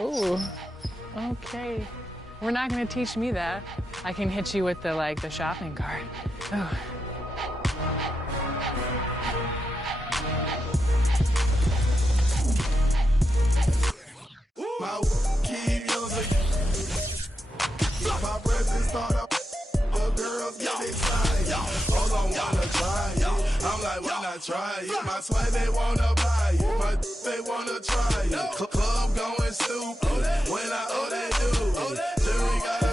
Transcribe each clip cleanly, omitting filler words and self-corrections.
Ooh, okay. We're not gonna teach me that. I can hit you with the shopping cart. Oh. My keep using. My presence start up. The girls get excited. Hold on, wanna try it. I'm like, why not try it? My swag, they wanna buy it. My they wanna try it. Club going stupid. When they do it. Jury got a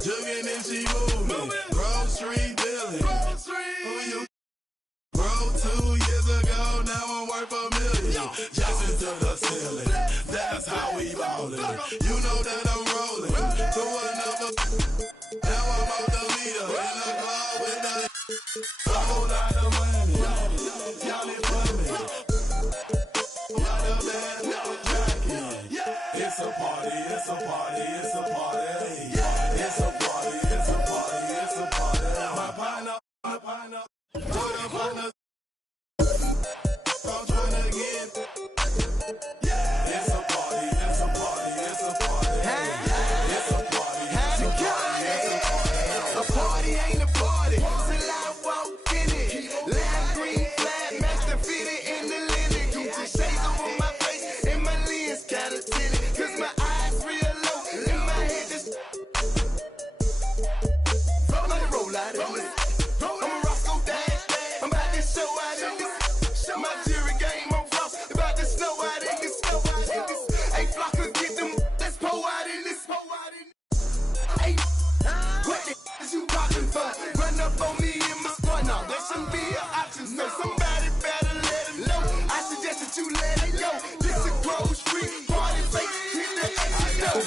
jugging and she moving. Grocery dealing. Who you? Bro, 2 years ago, now I'm worth $1 million. Just into the ceiling. That's how we ballin'. You know that I'm rolling. To another. Now I'm out the leader. In the club with the a whole lot of money. Y'all it for me. Got a bad jacket. It's a party, it's a party, it's a party. It's a party, it's a party, it's a party. My partner, put up on the I'm trying to get. It's a party, it's a party, it's a party. It's a party, it's a party, it's a party. A party ain't a party till I walk in it. Lime green flag, master fitted in the linen. Gucci shades over my face and my lens kinda tinted. Cause my eyes real low and my head just roll out of this. I'm a Roscoe Dash. I'm about to show out in this. My jury game on Ross. About to snow out in this. Hey, flockers, get them. Let's pour out in this. Hey, what the is you talking for? Run up on me in my squad now. That shouldn't be an option. So somebody better let him know. I suggest that you let it go. This is Grove Street party place. Hit the exit door.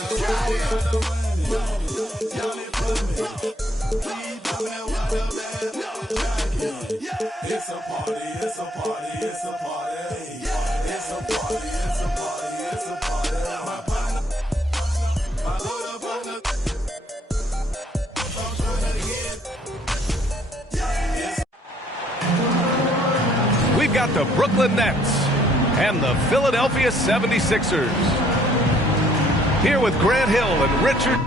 It's a party, it's a party, it's a party. It's a party, it's a party, it's a party. My partner, my little partner, I'm trying to get. We've got the Brooklyn Nets and the Philadelphia 76ers. Here with Grant Hill and Richard.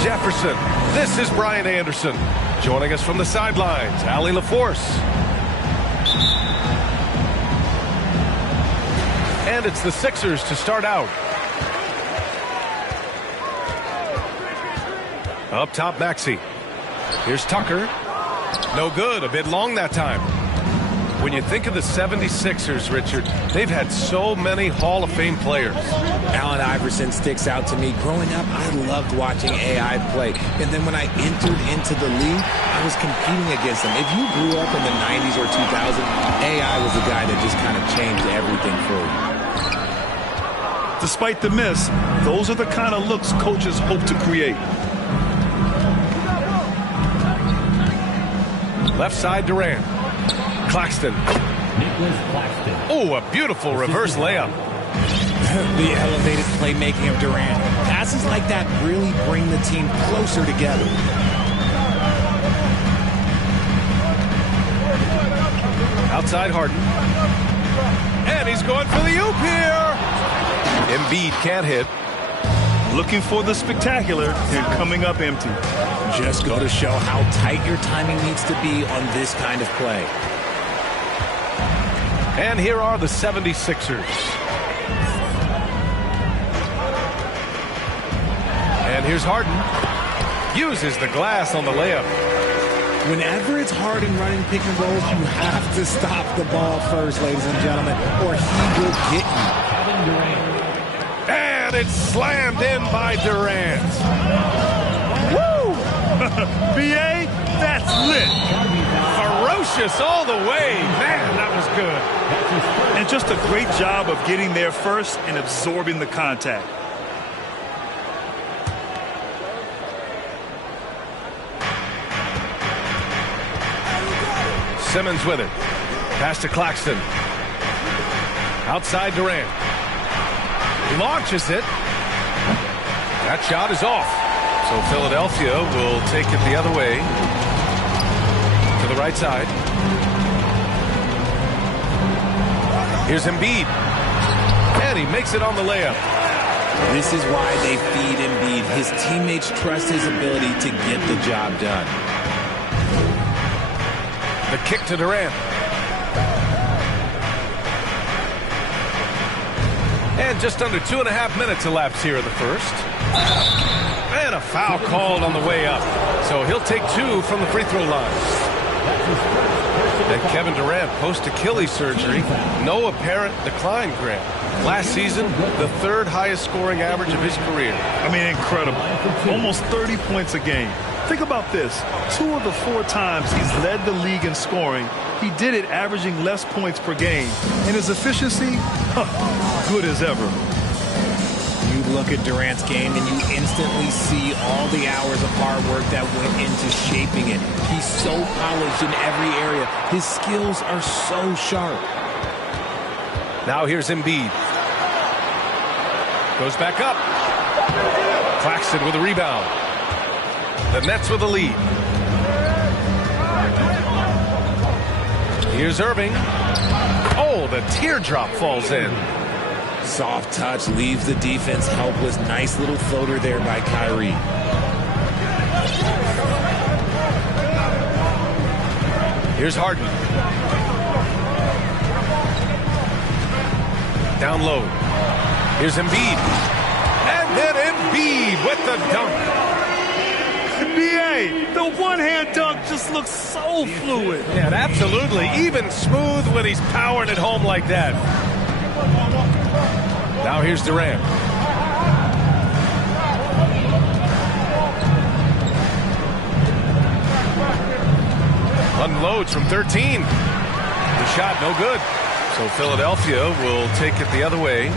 Jefferson. This is Brian Anderson. Joining us from the sidelines, Allie LaForce. And it's the Sixers to start out. Up top, Maxey. Here's Tucker. No good. A bit long that time. When you think of the 76ers, Richard, they've had so many Hall of Fame players. Allen Iverson sticks out to me. Growing up, I loved watching AI play. And then when I entered into the league, I was competing against him. If you grew up in the 90s or 2000s, AI was the guy that just kind of changed everything for you. Despite the miss, those are the kind of looks coaches hope to create. Left side, Durant. Claxton. Oh, a beautiful reverse layup. The elevated playmaking of Durant. Passes like that really bring the team closer together. Outside Harden. And he's going for the oop here. Embiid can't hit. Looking for the spectacular and coming up empty. Just go to show how tight your timing needs to be on this kind of play. And here are the 76ers. And here's Harden. Uses the glass on the layup. Whenever it's hard in running pick and rolls, you have to stop the ball first, ladies and gentlemen, or he will get you. And it's slammed in by Durant. Woo! BA, that's lit. Ferocious all the way. Man, that was good. And just a great job of getting there first and absorbing the contact. Simmons with it. Pass to Claxton. Outside Durant. He launches it. That shot is off. So Philadelphia will take it the other way. To the right side. Here's Embiid. And he makes it on the layup. This is why they feed Embiid. His teammates trust his ability to get the job done. The kick to Durant. And just under 2.5 minutes elapsed here in the first. And a foul called on the way up. So he'll take 2 from the free throw line. And Kevin Durant, post-Achilles surgery, no apparent decline, Grant. Last season, the 3rd highest scoring average of his career. I mean, incredible. Almost 30 points a game. Think about this. 2 of the 4 times he's led the league in scoring, he did it averaging less points per game. And his efficiency, good as ever. You look at Durant's game and you instantly see all the hours of hard work that went into shaping it. He's so polished in every area. His skills are so sharp. Now here's Embiid. Goes back up. Claxton with a rebound. The Nets with the lead. Here's Irving. Oh, the teardrop falls in. Soft touch leaves the defense helpless. Nice little floater there by Kyrie. Here's Harden. Down low. Here's Embiid. And then Embiid with the dunk. BA, the one-hand dunk just looks so fluid. Yeah, absolutely. Even smooth when he's powering it home like that. Now here's Durant. Unloads from 13. The shot no good. So Philadelphia will take it the other way.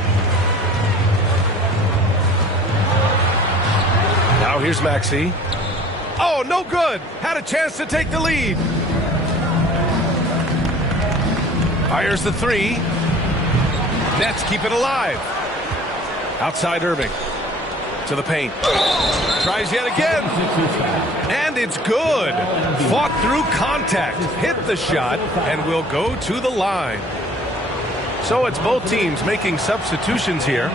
Now here's Maxey. Oh, no good. Had a chance to take the lead. Fires the 3. Nets keep it alive. Outside Irving. To the paint. Tries yet again. And it's good. Fought through contact. Hit the shot and will go to the line. So it's both teams making substitutions here.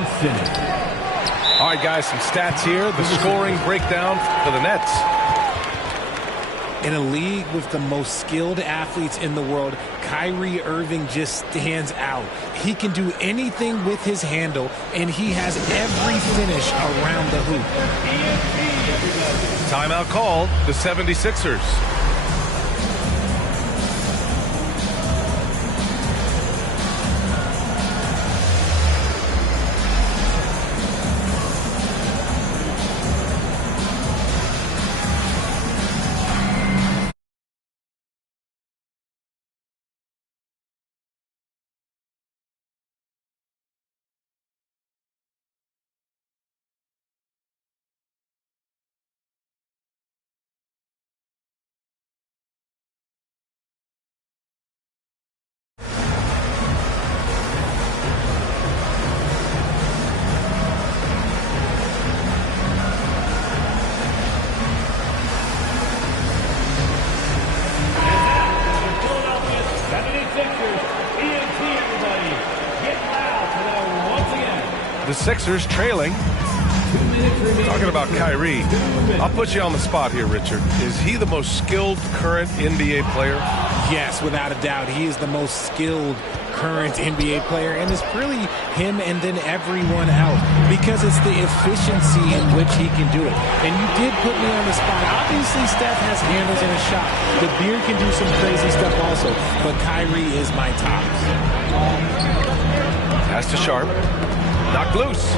All right, guys, some stats here. The scoring breakdown for the Nets. In a league with the most skilled athletes in the world, Kyrie Irving just stands out. He can do anything with his handle, and he has every finish around the hoop. Timeout called, the 76ers. The Sixers trailing. Talking about Kyrie, I'll put you on the spot here, Richard. Is he the most skilled current NBA player? Yes, without a doubt. He is the most skilled current NBA player, and it's really him and then everyone else, because it's the efficiency in which he can do it. And you did put me on the spot. Obviously, Steph has handles and a shot. The Beard can do some crazy stuff also, but Kyrie is my tops. Pass to Sharp. Knocked loose.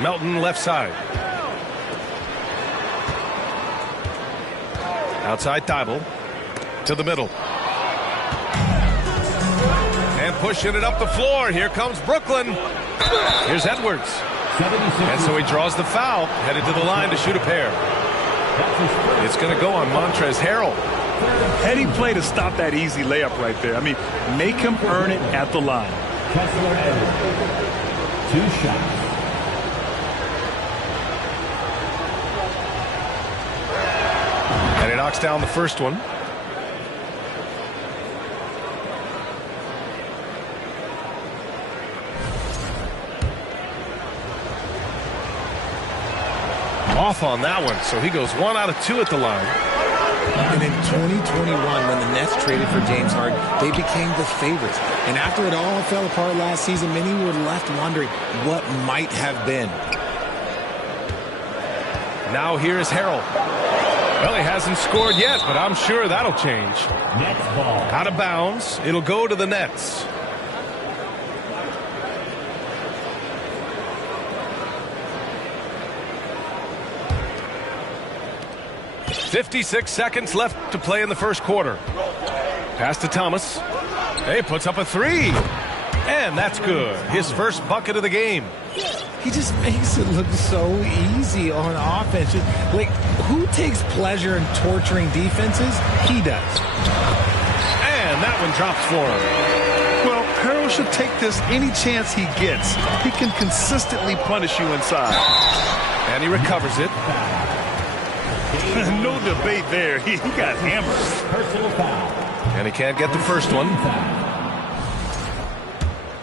Melton left side. Outside Thibault. To the middle. And pushing it up the floor. Here comes Brooklyn. Here's Edwards. And so he draws the foul. Headed to the line to shoot a pair. It's going to go on Montrezl Harrell. Heady play to stop that easy layup right there. I mean, make him earn it at the line. Kessler Edwards. 2 shots. And he knocks down the first one. Off on that one, so he goes 1 out of 2 at the line. And in 2021, when the Nets traded for James Harden, they became the favorites. And after it all fell apart last season, many were left wondering what might have been. Now here is Harrell. Well, he hasn't scored yet, but I'm sure that'll change. Nets ball. Out of bounds. It'll go to the Nets. .56 seconds left to play in the first quarter. Pass to Thomas. Hey, puts up a 3. And that's good. His first bucket of the game. He just makes it look so easy on offense. Like, who takes pleasure in torturing defenses? He does. And that one drops for him. Well, Harrell should take this any chance he gets. He can consistently punish you inside. And he recovers it. No debate there. He got hammered. Personal foul. And he can't get the first one.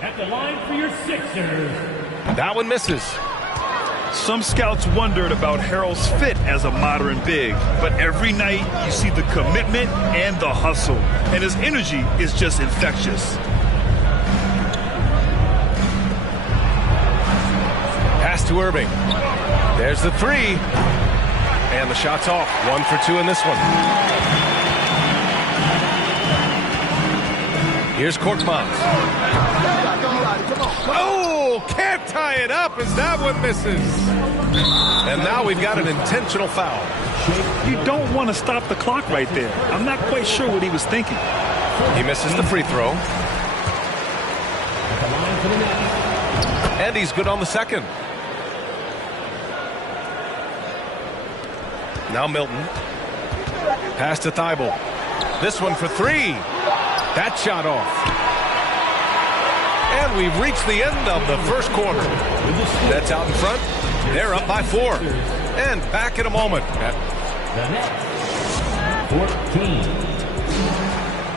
At the line for your Sixers. That one misses. Some scouts wondered about Harrell's fit as a modern big, but every night you see the commitment and the hustle, and his energy is just infectious. Pass to Irving. There's the 3. And the shot's off. 1 for 2 in this one. Here's Korkmaz. Oh, can't tie it up as that one misses. And now we've got an intentional foul. You don't want to stop the clock right there. I'm not quite sure what he was thinking. He misses the free throw. And he's good on the second. Now Milton. Pass to Thibault. This one for 3. That shot off. And we've reached the end of the first quarter. That's out in front. They're up by 4. And back in a moment. The Nets. 14.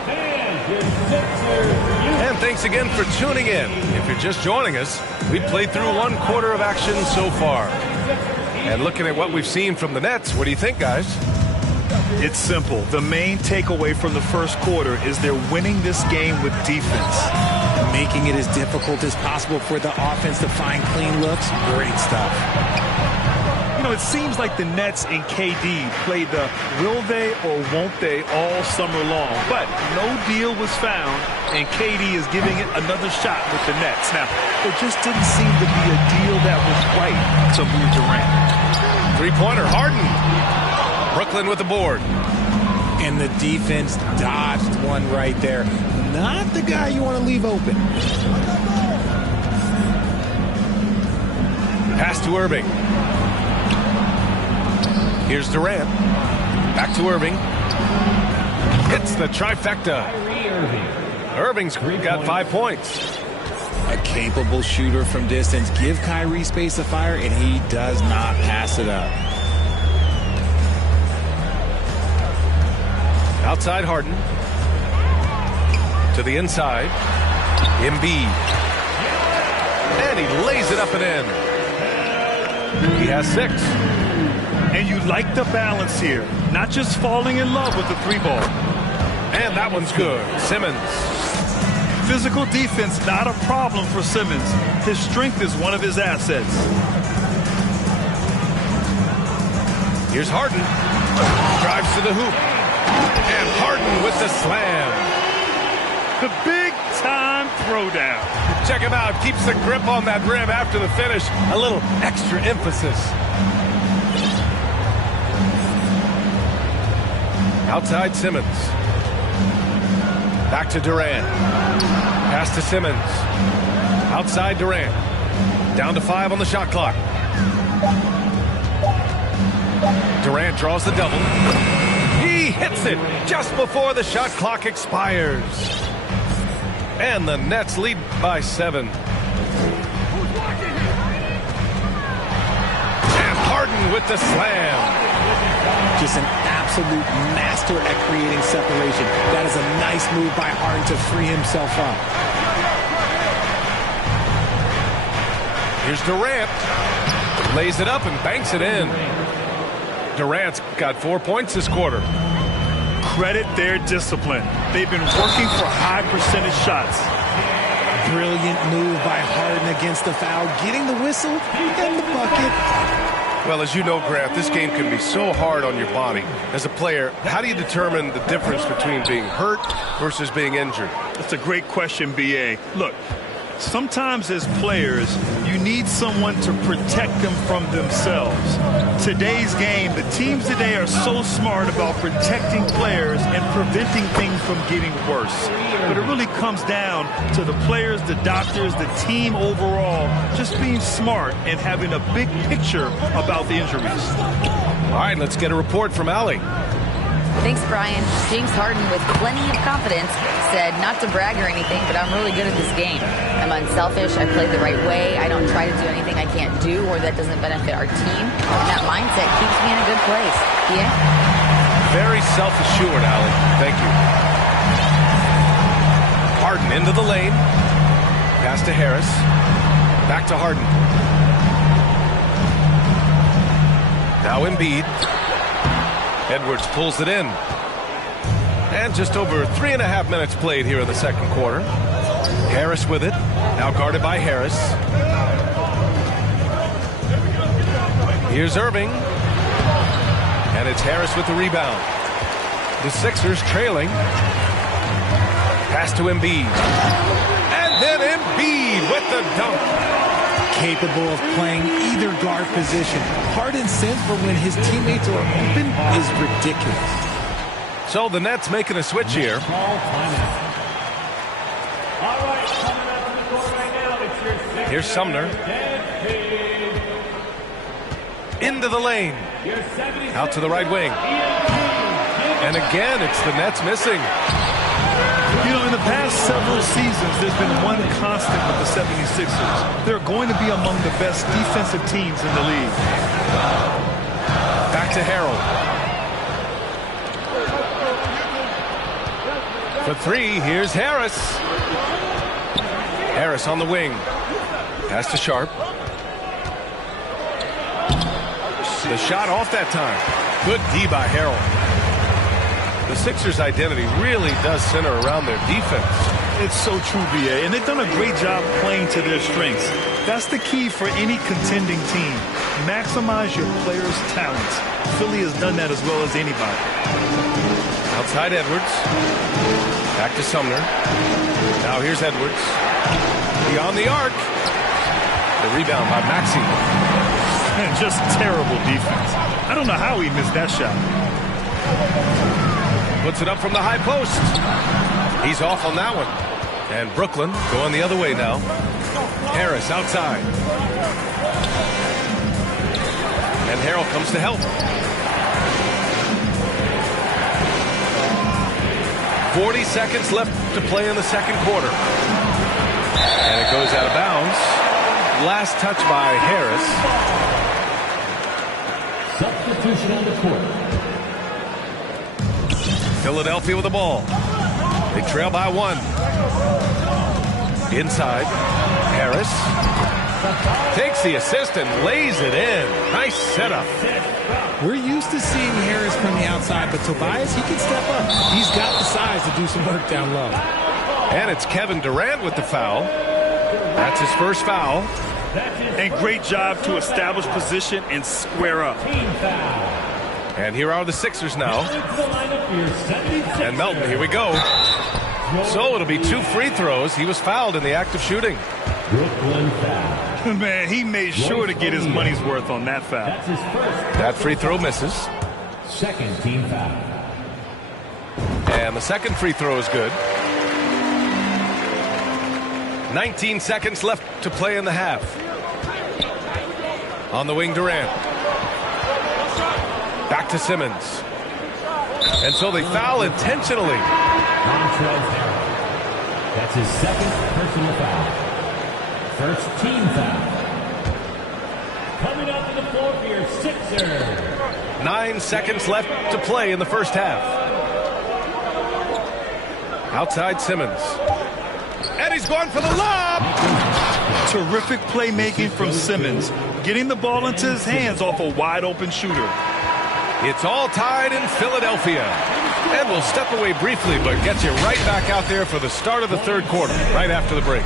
And your Sixers. And thanks again for tuning in. If you're just joining us, we've played through 1 quarter of action so far. And looking at what we've seen from the Nets, what do you think, guys? It's simple. The main takeaway from the first quarter is they're winning this game with defense. Making it as difficult as possible for the offense to find clean looks. Great stuff. You know, it seems like the Nets and KD played the will they or won't they all summer long. But no deal was found, and KD is giving it another shot with the Nets. Now, there just didn't seem to be a deal that was right to move Durant. 3-pointer, Harden. Brooklyn with the board. And the defense dodged one right there. Not the guy you want to leave open. Pass to Irving. Here's Durant. Back to Irving. Hits the trifecta. Irving's got 5 points. A capable shooter from distance. Give Kyrie space to fire, and he does not pass it up. Outside Harden. To the inside. Embiid. And he lays it up and in. He has 6. And you like the balance here. Not just falling in love with the 3 ball. And that one's good. Simmons. Physical defense, not a problem for Simmons. His strength is one of his assets. Here's Harden. Drives to the hoop. And Harden with the slam. The big-time throwdown. Check him out. Keeps the grip on that rim after the finish. A little extra emphasis. Outside Simmons. Back to Durant. Pass to Simmons. Outside Durant. Down to 5 on the shot clock. Durant draws the double. He hits it just before the shot clock expires. And the Nets lead by 7. And Harden with the slam. Just an absolute master at creating separation. That is a nice move by Harden to free himself up. Here's Durant. Lays it up and banks it in. Durant's got 4 points this quarter. Credit their discipline. They've been working for high percentage shots. Brilliant move by Harden against the foul, getting the whistle and the bucket. Well, as you know, Grant, this game can be so hard on your body. As a player, how do you determine the difference between being hurt versus being injured? That's a great question, B.A. Look, sometimes as players, you need someone to protect them from themselves. Today's game, the teams today are so smart about protecting players and preventing things from getting worse. But it really comes down to the players, the doctors, the team overall, just being smart and having a big picture about the injuries. All right, let's get a report from Allie. Thanks, Brian. James Harden, with plenty of confidence, said not to brag or anything, but I'm really good at this game. I'm unselfish. I play the right way. I don't try to do anything I can't do or that doesn't benefit our team. And that mindset keeps me in a good place. Yeah? Very self-assured, Allie. Thank you. Harden into the lane. Pass to Harris. Back to Harden. Now Embiid. Edwards pulls it in. And just over 3.5 minutes played here in the second quarter. Harris with it. Now guarded by Harris. Here's Irving. And it's Harris with the rebound. The Sixers trailing. Pass to Embiid. And then Embiid with the dunk. Capable of playing either guard position. Harden's sense for when his teammates are open is ridiculous. So the Nets making a switch here. Here's Sumner. Into the lane. Out to the right wing. And again, it's the Nets missing. You know, in the past several seasons, there's been one constant with the 76ers. They're going to be among the best defensive teams in the league. Back to Harold. For 3, here's Harris. Harris on the wing. Pass to Sharp. The shot off that time. Good D by Harold. The Sixers' identity really does center around their defense. It's so true, B.A., and they've done a great job playing to their strengths. That's the key for any contending team. Maximize your players' talents. Philly has done that as well as anybody. Outside Edwards. Back to Sumner. Now here's Edwards. Beyond the arc. The rebound by Maxey. And just terrible defense. I don't know how he missed that shot. Puts it up from the high post. He's off on that one. And Brooklyn going the other way now. Harris outside. And Harold comes to help. 40 seconds left to play in the second quarter. And it goes out of bounds. Last touch by Harris. Substitution on the court. Philadelphia with the ball. They trail by 1. Inside. Harris takes the assist and lays it in. Nice setup. We're used to seeing Harris from the outside, but Tobias, he can step up. He's got the size to do some work down low. And it's Kevin Durant with the foul. That's his first foul. And great job to establish position and square up. And here are the Sixers now. And Melton, here we go. So it'll be 2 free throws. He was fouled in the act of shooting. Man, he made sure to get his money's worth on that foul. That free throw misses. Second team foul. And the second free throw is good. 19 seconds left to play in the half. On the wing, Durant. Back to Simmons. And so they foul intentionally. That's his second personal foul. First team foul. Coming up to the floor for your Sixers. 9 seconds left to play in the first half. Outside Simmons. And he's going for the lob. Terrific playmaking from Simmons, getting the ball into his hands off a wide open shooter. It's all tied in Philadelphia. And we'll step away briefly, but get you right back out there for the start of the third quarter, right after the break.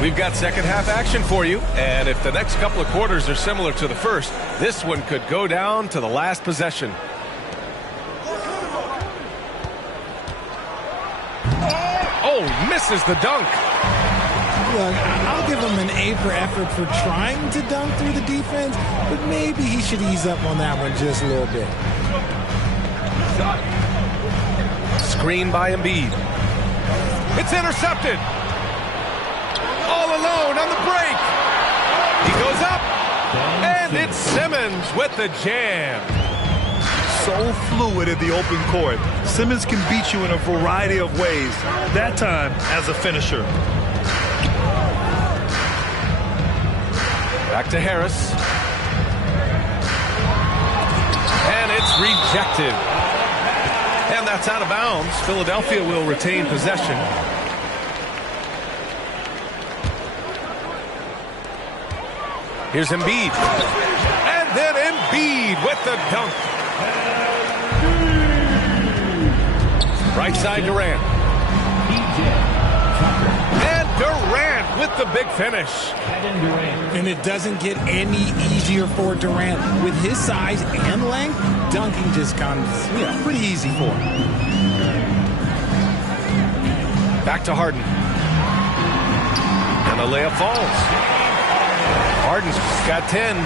We've got second half action for you, and if the next couple of quarters are similar to the first, this one could go down to the last possession. Oh, misses the dunk. Look, I'll give him an A for effort for trying to dunk through the defense, but maybe he should ease up on that one just a little bit. Screen by Embiid. It's intercepted. All alone on the break. He goes up, and it's Simmons with the jam. So fluid in the open court. Simmons can beat you in a variety of ways, that time as a finisher. Back to Harris. And it's rejected. And that's out of bounds. Philadelphia will retain possession. Here's Embiid. And then Embiid with the dunk. Right side Durant. And Durant with the big finish. And it doesn't get any easier for Durant. With his size and length, dunking just comes pretty easy for him. Back to Harden. And the layup falls. Harden's got 10.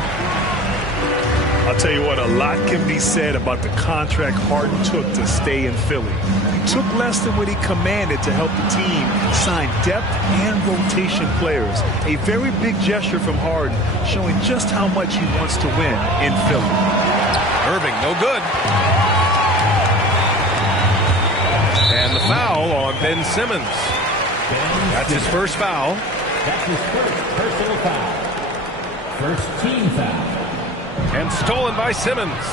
I'll tell you what, a lot can be said about the contract Harden took to stay in Philly. He took less than what he commanded to help the team sign depth and rotation players. A very big gesture from Harden, showing just how much he wants to win in Philly. Irving, no good. And the foul on Ben Simmons. That's his first foul. That's his first personal foul. First team foul. And stolen by Simmons.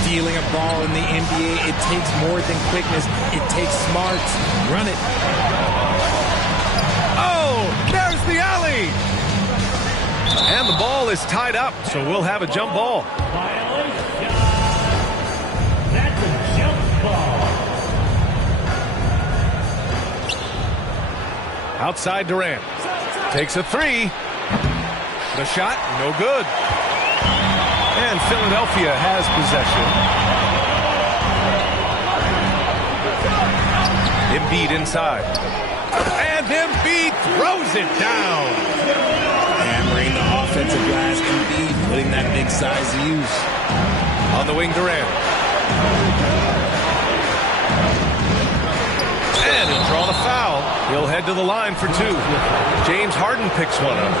Stealing a ball in the NBA, it takes more than quickness. It takes smarts. Run it. Oh, there's the alley. And the ball is tied up, so we'll have a jump ball. That's a jump ball. Outside Durant. Takes a three. The shot, no good. And Philadelphia has possession. Embiid inside. And Embiid throws it down. Hammering the offensive glass, Embiid putting that big size to use. On the wing, Durant. And he'll draw the foul. He'll head to the line for two. James Harden picks one up.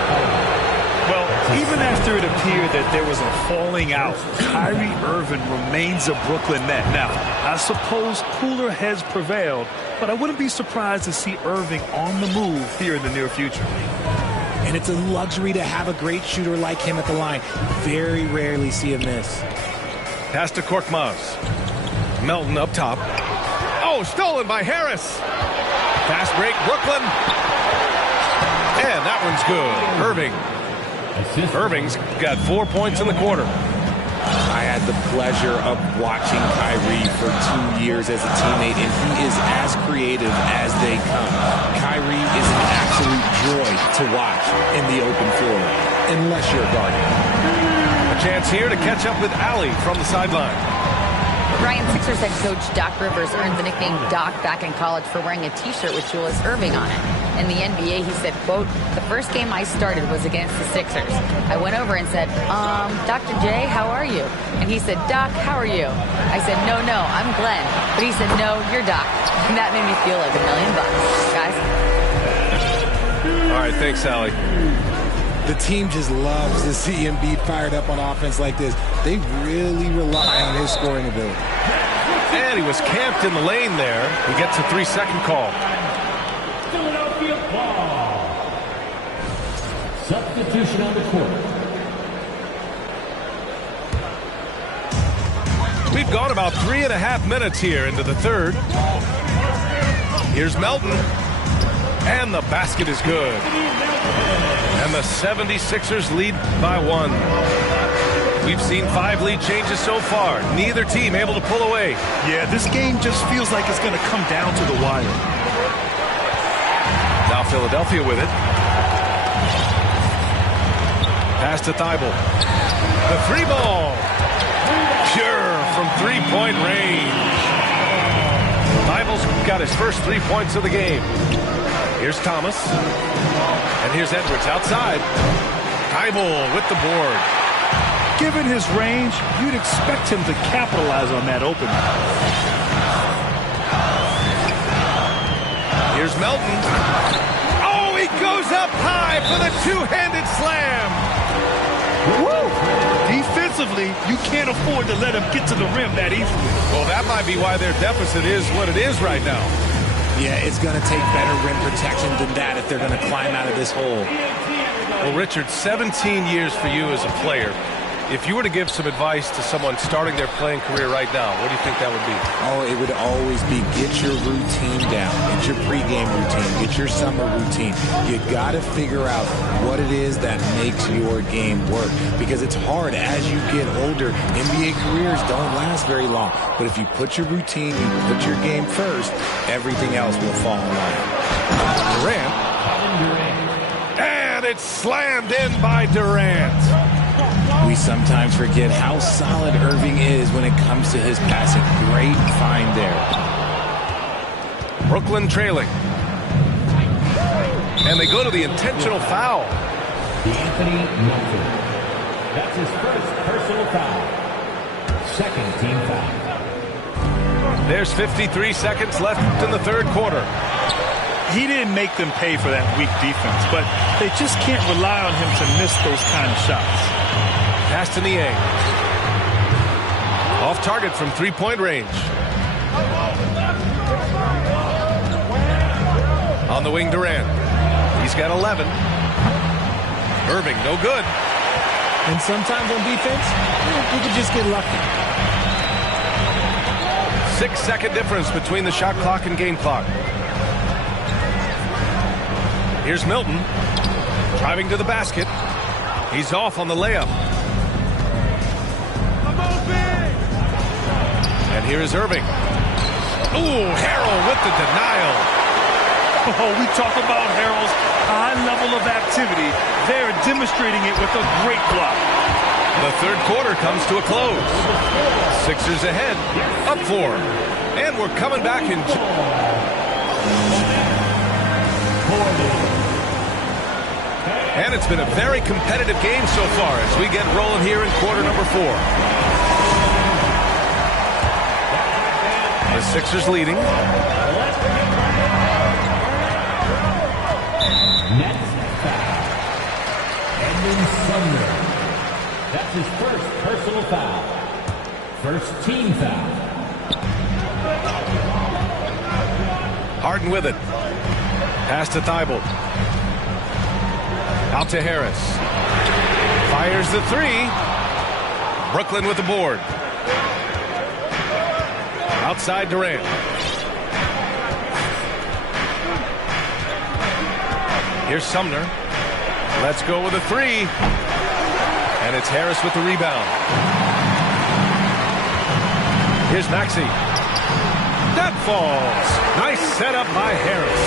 Well, even after it appeared that there was a falling out, Kyrie Irving remains a Brooklyn Net. Now, I suppose cooler heads prevailed, but I wouldn't be surprised to see Irving on the move here in the near future. And it's a luxury to have a great shooter like him at the line. Very rarely see a miss. Pass to Korkmaz. Melton up top. Oh, stolen by Harris. Fast break, Brooklyn. And that one's good. Irving. Assist. Irving's got 4 points in the quarter. I had the pleasure of watching Kyrie for 2 years as a teammate, and he is as creative as they come. Kyrie is an absolute joy to watch in the open floor, unless you're guarding. A chance here to catch up with Allie from the sideline. Ryan, Sixers head coach Doc Rivers earned the nickname Doc back in college for wearing a T-shirt with Julius Erving on it. In the NBA, he said, quote, "The first game I started was against the Sixers. I went over and said, Dr. J, how are you?" And he said, "Doc, how are you?" I said, no, I'm Glenn." But he said, "No, you're Doc." And that made me feel like $1 million, guys. All right, thanks, Allie. The team just loves to see Embiid fired up on offense like this. They really rely on his scoring ability. And he was camped in the lane there. He gets a 3-second call. Philadelphia ball. Substitution on the court. We've gone about 3.5 minutes here into the third. Here's Melton. And the basket is good. And the 76ers lead by 1. We've seen 5 lead changes so far. Neither team able to pull away. Yeah, this game just feels like it's going to come down to the wire. Now Philadelphia with it. Pass to Thibault. The 3-ball. Pure from 3-point range. Thibault's got his first 3 points of the game. Here's Thomas. And here's Edwards outside. Thibault with the board. Given his range, you'd expect him to capitalize on that opening. Here's Melton. Oh, he goes up high for the two-handed slam. Woo! Defensively, you can't afford to let him get to the rim that easily. Well, that might be why their deficit is what it is right now. Yeah, it's going to take better rim protection than that if they're going to climb out of this hole. Well, Richard, 17 years for you as a player. If you were to give some advice to someone starting their playing career right now, what do you think that would be? Oh, it would always be get your routine down. Get your pregame routine. Get your summer routine. You got to figure out what it is that makes your game work. Because it's hard as you get older. NBA careers don't last very long. But if you put your routine, you put your game first, everything else will fall in line. Durant. And it's slammed in by Durant. We sometimes forget how solid Irving is when it comes to his passing. Great find there. Brooklyn trailing. And they go to the intentional foul. Anthony Melton. That's his first personal foul. Second team foul. There's 53 seconds left in the third quarter. He didn't make them pay for that weak defense, but they just can't rely on him to miss those kind of shots. Pass to Niang. Off target from 3-point range. On the wing, Durant. He's got 11. Irving, no good. And sometimes on defense, you can just get lucky. 6-second difference between the shot clock and game clock. Here's Milton. Driving to the basket. He's off on the layup. And here is Irving. Ooh, Harrell with the denial. Oh, we talk about Harrell's high level of activity. They're demonstrating it with a great block. The third quarter comes to a close. Sixers ahead, up 4. And we're coming back in. And it's been a very competitive game so far as we get rolling here in quarter number 4. The Sixers leading. Next foul. Endon Sumner. That's his first personal foul. First team foul. Harden with it. Pass to Thibault. Out to Harris. Fires the 3. Brooklyn with the board. Outside Durant. Here's Sumner. Let's go with a 3. And it's Harris with the rebound. Here's Maxey. That falls. Nice setup by Harris.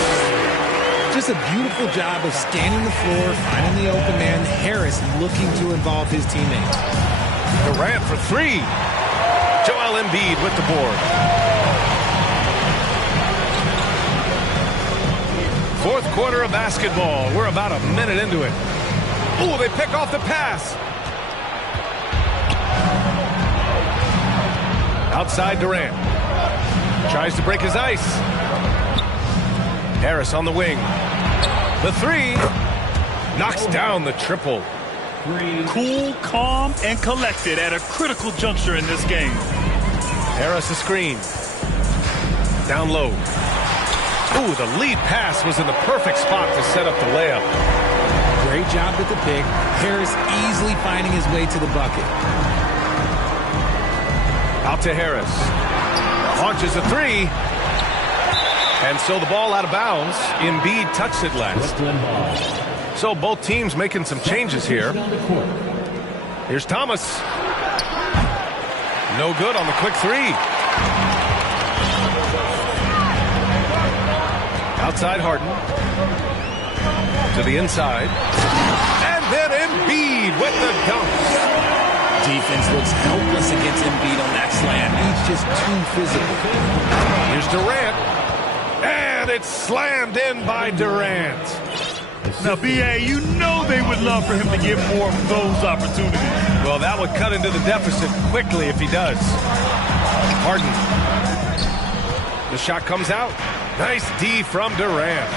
Just a beautiful job of scanning the floor, finding the open man. Harris looking to involve his teammates. Durant for three. Joel Embiid with the board. Fourth quarter of basketball. We're about a minute into it. Ooh, they pick off the pass. Outside Durant. Tries to break his ice. Harris on the wing. The three. Knocks down the triple. Cool, calm, and collected at a critical juncture in this game. Harris a screen. Down low. Ooh, the lead pass was in the perfect spot to set up the layup. Great job with the pick. Harris easily finding his way to the bucket. Out to Harris. Launches a three. And so the ball out of bounds. Embiid touched it last. So both teams making some changes here. Here's Thomas. No good on the quick three. Outside Harden. To the inside. And then Embiid with the dunk. Defense looks helpless against Embiid on that slam. He's just too physical. Here's Durant. And it's slammed in by Durant. Now, B.A., you know they would love for him to get more of those opportunities. Well, that would cut into the deficit quickly if he does. Harden. The shot comes out. Nice D from Durant.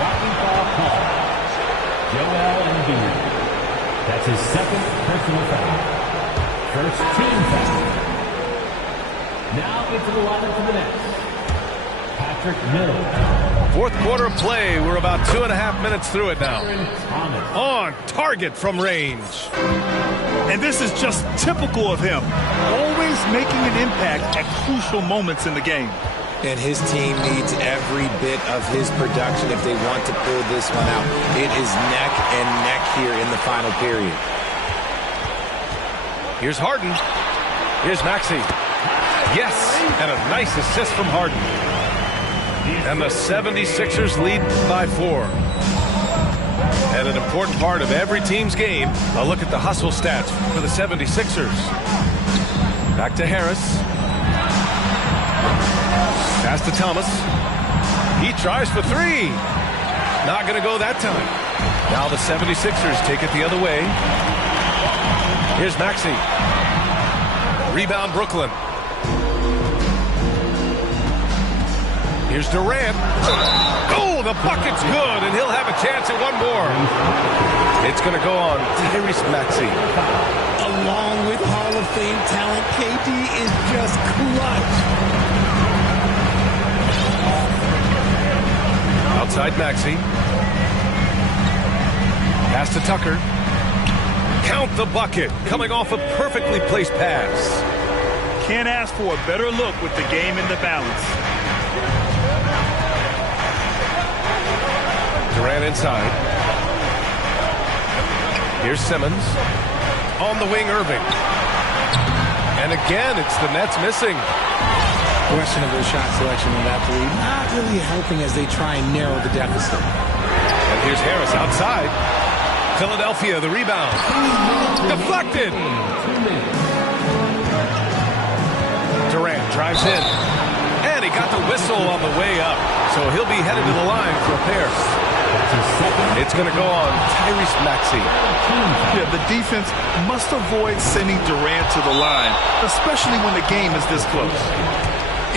Blocking foul call. Joel Embiid. That's his second personal foul. First team foul. Now into the lineup for the Nets. Patrick Miller. Fourth quarter of play. We're about 2.5 minutes through it now. On target from range. And this is just typical of him. Always making an impact at crucial moments in the game. And his team needs every bit of his production if they want to pull this one out. It is neck and neck here in the final period. Here's Harden. Here's Maxey. Yes, and a nice assist from Harden. And the 76ers lead by 4. And an important part of every team's game, a look at the hustle stats for the 76ers. Back to Harris. Pass to Thomas. He tries for three. Not going to go that time. Now the 76ers take it the other way. Here's Maxey. Rebound Brooklyn. Here's Durant. Oh, the bucket's good, and he'll have a chance at one more. It's going to go on Tyrese Maxey. Along with Hall of Fame talent, KD is just clutch. Outside Maxey. Pass to Tucker. Count the bucket. Coming off a perfectly placed pass. Can't ask for a better look with the game in the balance. Durant inside. Here's Simmons. On the wing, Irving. And again, it's the Nets missing. Questionable shot selection in that lead. Not really helping as they try and narrow the deficit. And here's Harris outside. Philadelphia, the rebound. Deflected. Durant drives in. And he got the whistle on the way up. So he'll be headed to the line for a pair. It's going to go on Tyrese Maxey. Yeah, the defense must avoid sending Durant to the line, especially when the game is this close.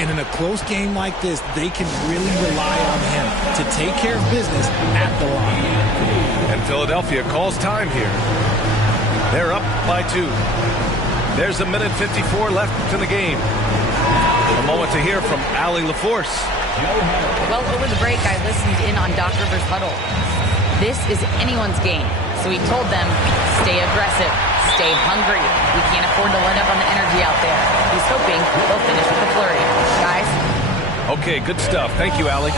And in a close game like this, they can really rely on him to take care of business at the line. And Philadelphia calls time here. They're up by 2. There's a minute 54 left in the game. A moment to hear from Allie LaForce. Well, over the break, I listened in on Doc Rivers' huddle. This is anyone's game. So he told them, stay aggressive, stay hungry. We can't afford to let up on the energy out there. He's hoping they'll finish with a flurry. Guys? Okay, good stuff. Thank you, Allie.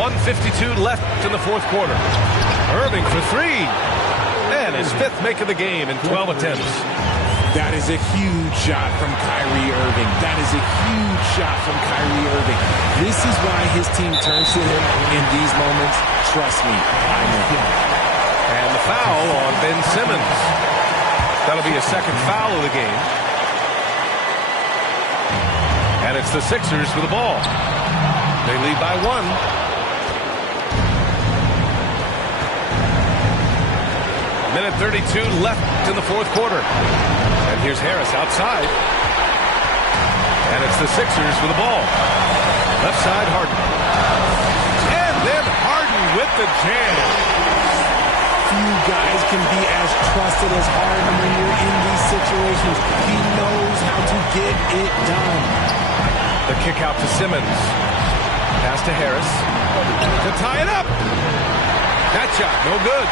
1:52 left in the fourth quarter. Irving for three. And his fifth make of the game in 12 attempts. That is a huge shot from Kyrie Irving. That is a huge shot from Kyrie Irving. This is why his team turns to him in these moments. Trust me, I know. And the foul on Ben Simmons. That'll be a second foul of the game. And it's the Sixers with the ball. They lead by one. Minute 32 left in the fourth quarter. And here's Harris outside. And it's the Sixers with the ball. Left side, Harden. And then Harden with the jam. Few guys can be as trusted as Harden when you're in these situations. He knows how to get it done. The kick out to Simmons. Pass to Harris. To tie it up. That shot, no good.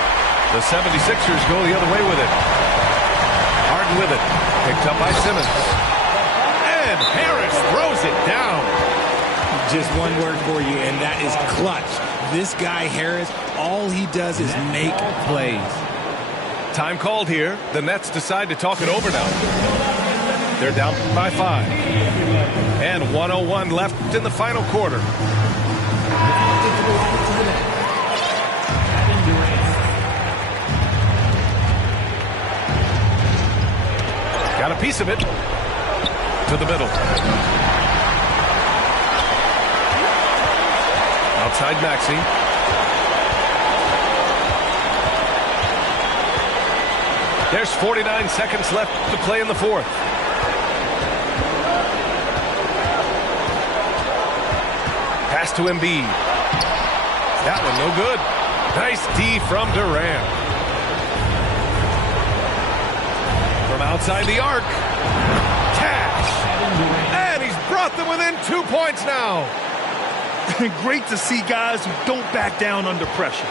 The 76ers go the other way with it. Harden with it. Picked up by Simmons. And Harris throws it down. Just one word for you, and that is clutch. This guy, Harris, all he does is make plays. Time called here. The Nets decide to talk it over now. They're down by 5. And 1:01 left in the final quarter. Got a piece of it. To the middle. Outside Maxey. There's 49 seconds left to play in the fourth. Pass to Embiid. That one no good. Nice D from Durant. From outside the arc. Cash. And he's brought them within 2 points now. Great to see guys who don't back down under pressure.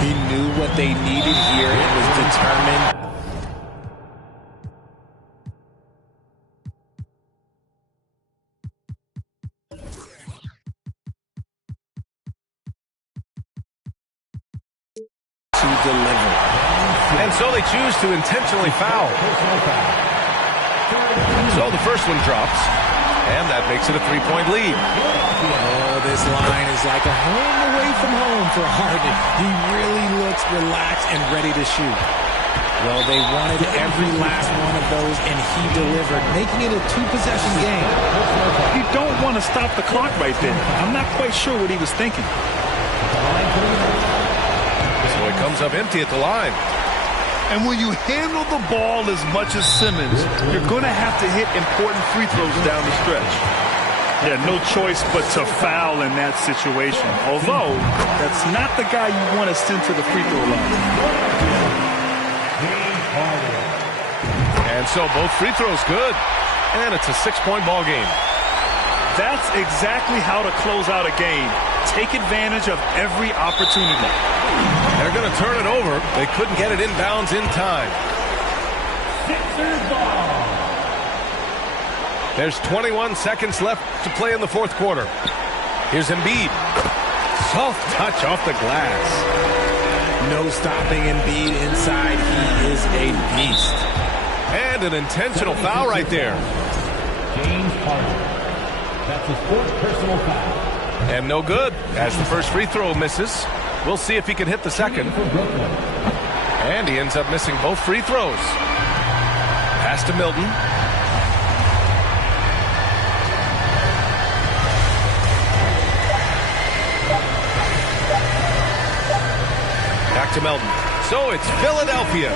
He knew what they needed here and was determined. To deliver. And so they choose to intentionally foul. So the first one drops. And that makes it a 3-point lead. Oh, this line is like a home away from home for Harden. He really looks relaxed and ready to shoot. Well, they wanted every last one of those, and he delivered, making it a two-possession game. You don't want to stop the clock right there. I'm not quite sure what he was thinking. So it comes up empty at the line. And when you handle the ball as much as Simmons, you're going to have to hit important free throws down the stretch. Yeah, no choice but to foul in that situation. Although, that's not the guy you want to send to the free throw line. And so both free throws good. And it's a 6-point ball game. That's exactly how to close out a game. Take advantage of every opportunity. They're going to turn it over. They couldn't get it inbounds in time. Sixers ball. There's 21 seconds left to play in the fourth quarter. Here's Embiid. Soft touch off the glass. No stopping Embiid inside. He is a beast. And an intentional foul right there. James Harden. That's his fourth personal foul. And no good as the first free throw misses. We'll see if he can hit the second. And he ends up missing both free throws. Pass to Milton. Back to Melton. So it's Philadelphia.